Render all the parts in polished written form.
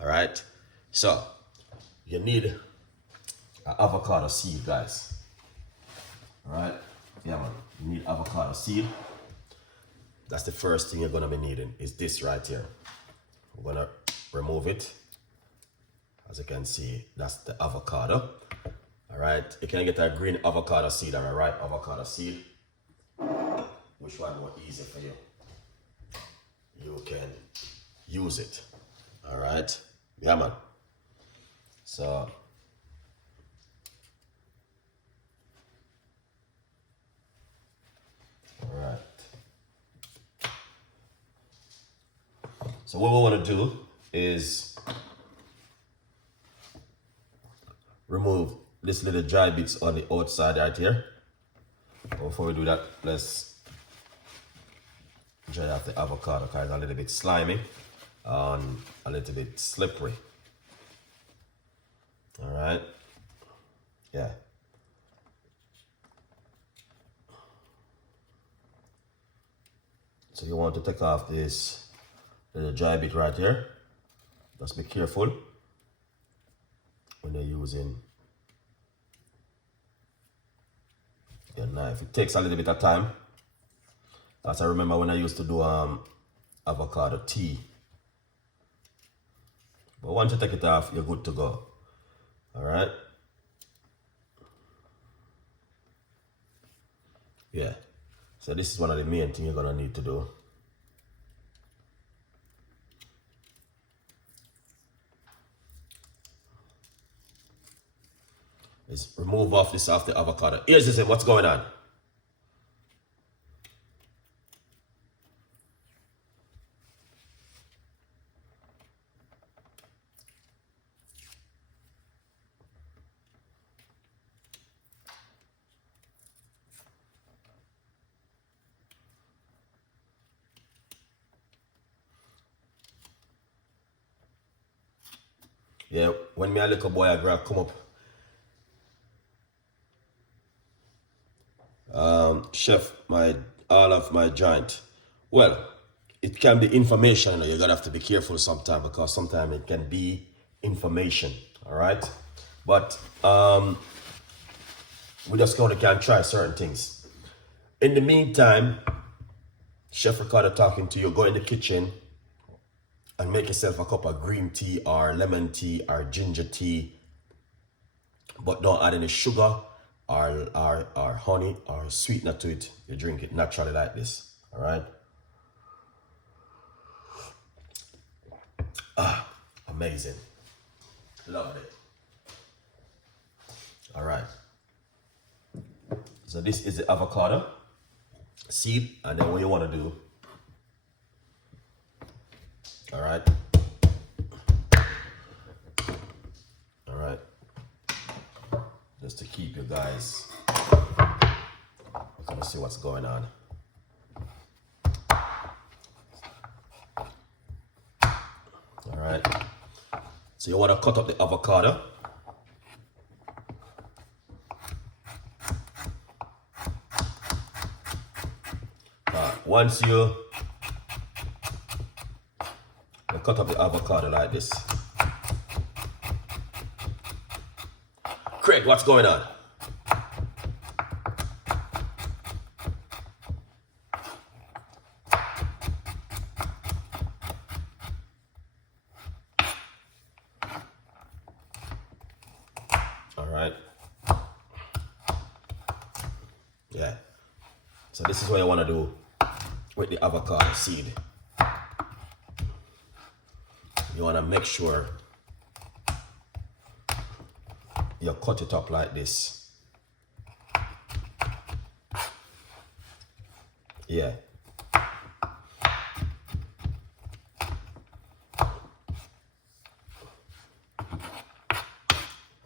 All right. So you need an avocado seed, guys. All right. Yeah, man. You need avocado seed. That's the first thing you're gonna be needing. Is this right here. We're gonna remove it. As you can see, that's the avocado. All right. You can get a green avocado seed or a ripe avocado seed. Which one more easy for you? You can use it. All right. Yeah, man. So all right. So what we want to do is remove this little dry bits on the outside right here. Before we do that, let's dry off the avocado because it's a little bit slimy and a little bit slippery. All right. Yeah. So you want to take off this little dry bit right here. Just be careful when you're using your knife. It takes a little bit of time. As I remember when I used to do avocado tea. But once you take it off, you're good to go. All right. Yeah. So this is one of the main things you're gonna need to do. Is remove off this off the avocado. Here's this, what's going on? Yeah, when me a little boy I come up, chef, all of my joint. Well, it can be information, you know, you're gonna have to be careful sometimes because sometimes it can be information, all right? But we just gonna can try certain things. In the meantime, Chef Ricardo talking to you, go in the kitchen and make yourself a cup of green tea or lemon tea or ginger tea, but don't add any sugar or honey or sweetener to it. You drink it naturally like this, all right? Amazing. Love it. All right. So this is the avocado seed, and then what you want to do, all right. All right. Just to keep you guys, we're gonna see what's going on. All right. So you want to cut up the avocado. Once you cut up the avocado like this. Craig, what's going on? All right. Yeah. So this is what you want to do with the avocado seed. You want to make sure you cut it up like this. Yeah.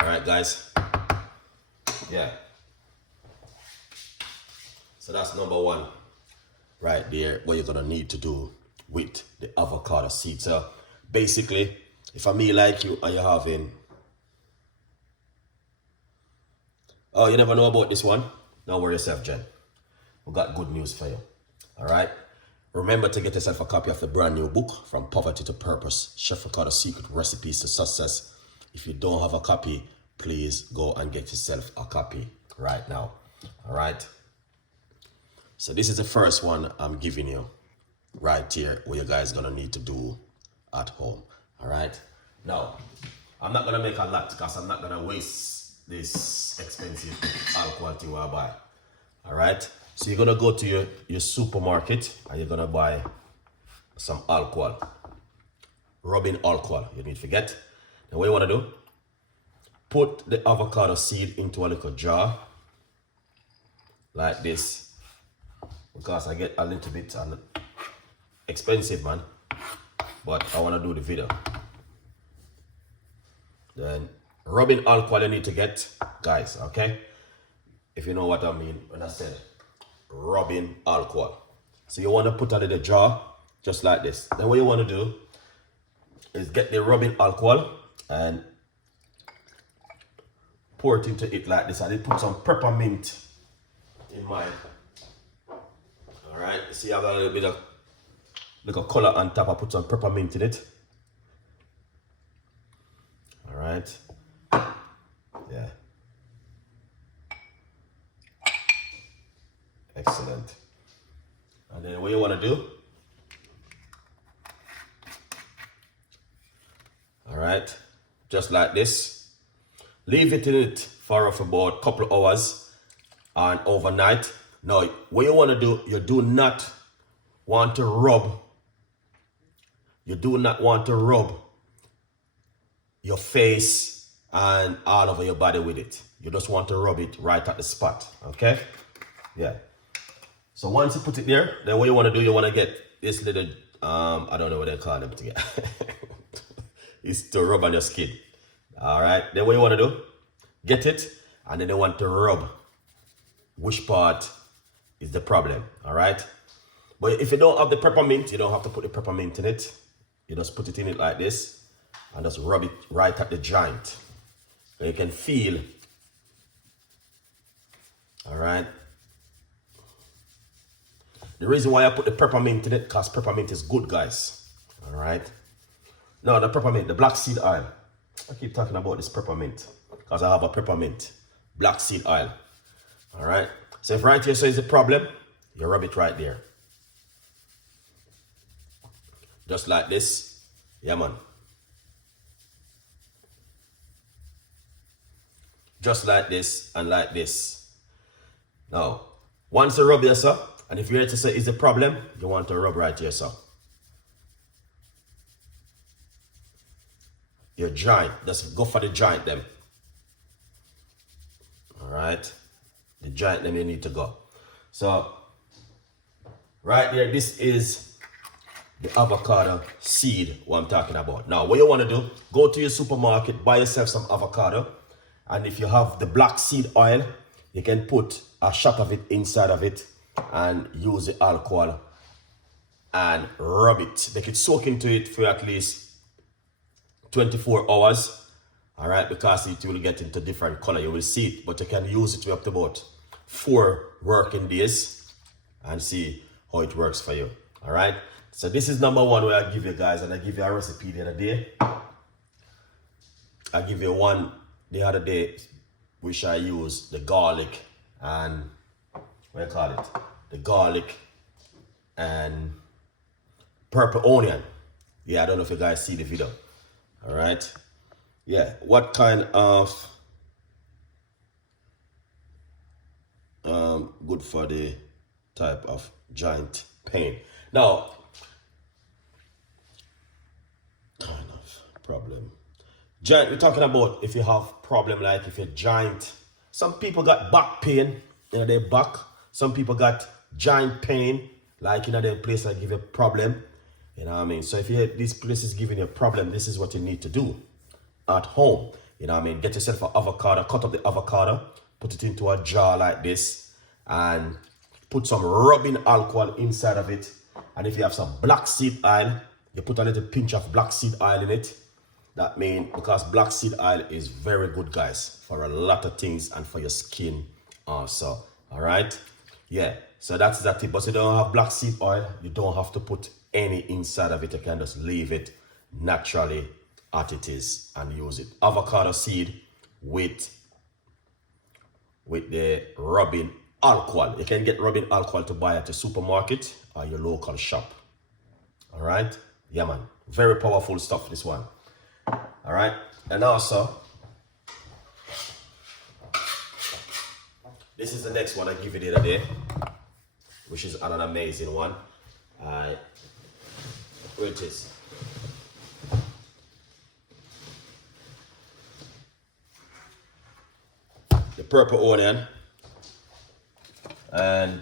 All right, guys. Yeah. So that's number one right there, what you're gonna need to do with the avocado seed. So basically, if a meal like you and you're having, oh, you never know about this one? Don't worry yourself, Jen. We got good news for you. All right. Remember to get yourself a copy of the brand new book, From Poverty to Purpose, Chef Ricardo Secret Recipes to Success. If you don't have a copy, please go and get yourself a copy right now. All right. So this is the first one I'm giving you right here, what you guys gonna need to do at home. All right. Now, I'm not gonna make a lot because I'm not gonna waste this expensive alcohol thing I buy. All right. So you're gonna go to your supermarket and you're gonna buy some alcohol, rubbing alcohol. You need to get. Then what you wanna do? Put the avocado seed into a little jar like this, because I get a little bit expensive, man, but I wanna do the video. Then rubbing alcohol you need to get, guys, okay? If you know what I mean when I said rubbing alcohol. So you want to put it in the jar just like this. Then what you want to do is get the rubbing alcohol and pour it into it like this. I did put some peppermint in mine. All right, see I got a little bit of little color on top. I put some peppermint in it. All right, yeah. Excellent. And then what you want to do, all right, just like this, leave it in it for about a couple of hours and overnight. Now, what you want to do, you do not want to rub your face and all over your body with it. You just want to rub it right at the spot, okay? Yeah. So once you put it there, then what you want to do, you want to get this little, I don't know what they call them to get. It's to rub on your skin. All right. Then what you want to do, get it, and then you want to rub. Which part is the problem? All right. But if you don't have the peppermint, you don't have to put the peppermint in it. You just put it in it like this and just rub it right at the joint. And you can feel. All right. The reason why I put the peppermint in it, because peppermint is good, guys. All right. No, the peppermint, the black seed oil. I keep talking about this peppermint because I have a peppermint, black seed oil. All right. So if right here so is the problem, you rub it right there. Just like this. Yeah, man. Just like this and like this. Now, once you rub this up, and if you're ready to say is the problem, you want to rub right here, so. Your joint, just go for the joint them. All right, the joint them you need to go. So, right there, this is the avocado seed, what I'm talking about. Now, what you want to do, go to your supermarket, buy yourself some avocado, and if you have the black seed oil, you can put a shot of it inside of it and use the alcohol and rub it. Make it soak into it for at least 24 hours. All right, because it will get into different color. You will see it, but you can use it up to about 4 working days and see how it works for you. All right. So this is number 1 where I give you guys, and I give you a recipe the other day. I give you one the other day, which I use the garlic and what do you call it? The garlic and purple onion. Yeah, I don't know if you guys see the video. All right. Yeah, what kind of good for the type of joint pain. Now, kind of problem. Joint, we're talking about if you have problem like if your joint, some people got back pain in their back. Some people got joint pain, like in their place that give you a problem. You know what I mean? So if this place is giving you a problem, this is what you need to do at home. You know what I mean? Get yourself an avocado, cut up the avocado, put it into a jar like this, and put some rubbing alcohol inside of it. And if you have some black seed oil, you put a little pinch of black seed oil in it. That means, because black seed oil is very good, guys, for a lot of things and for your skin also. All right? Yeah, so that's that tip. But you don't have black seed oil, you don't have to put any inside of it. You can just leave it naturally as it is and use it. Avocado seed with the rubbing alcohol. You can get rubbing alcohol to buy at the supermarket or your local shop. All right, yeah man, very powerful stuff, this one. All right, and also this is the next one I give you the other day, which is an amazing one. Where it is. The purple onion and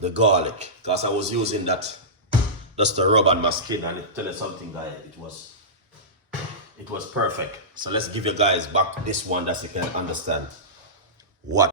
the garlic, because I was using that just to rub on my skin, and it tell you something, guys, it was perfect. So let's give you guys back this one that you can understand what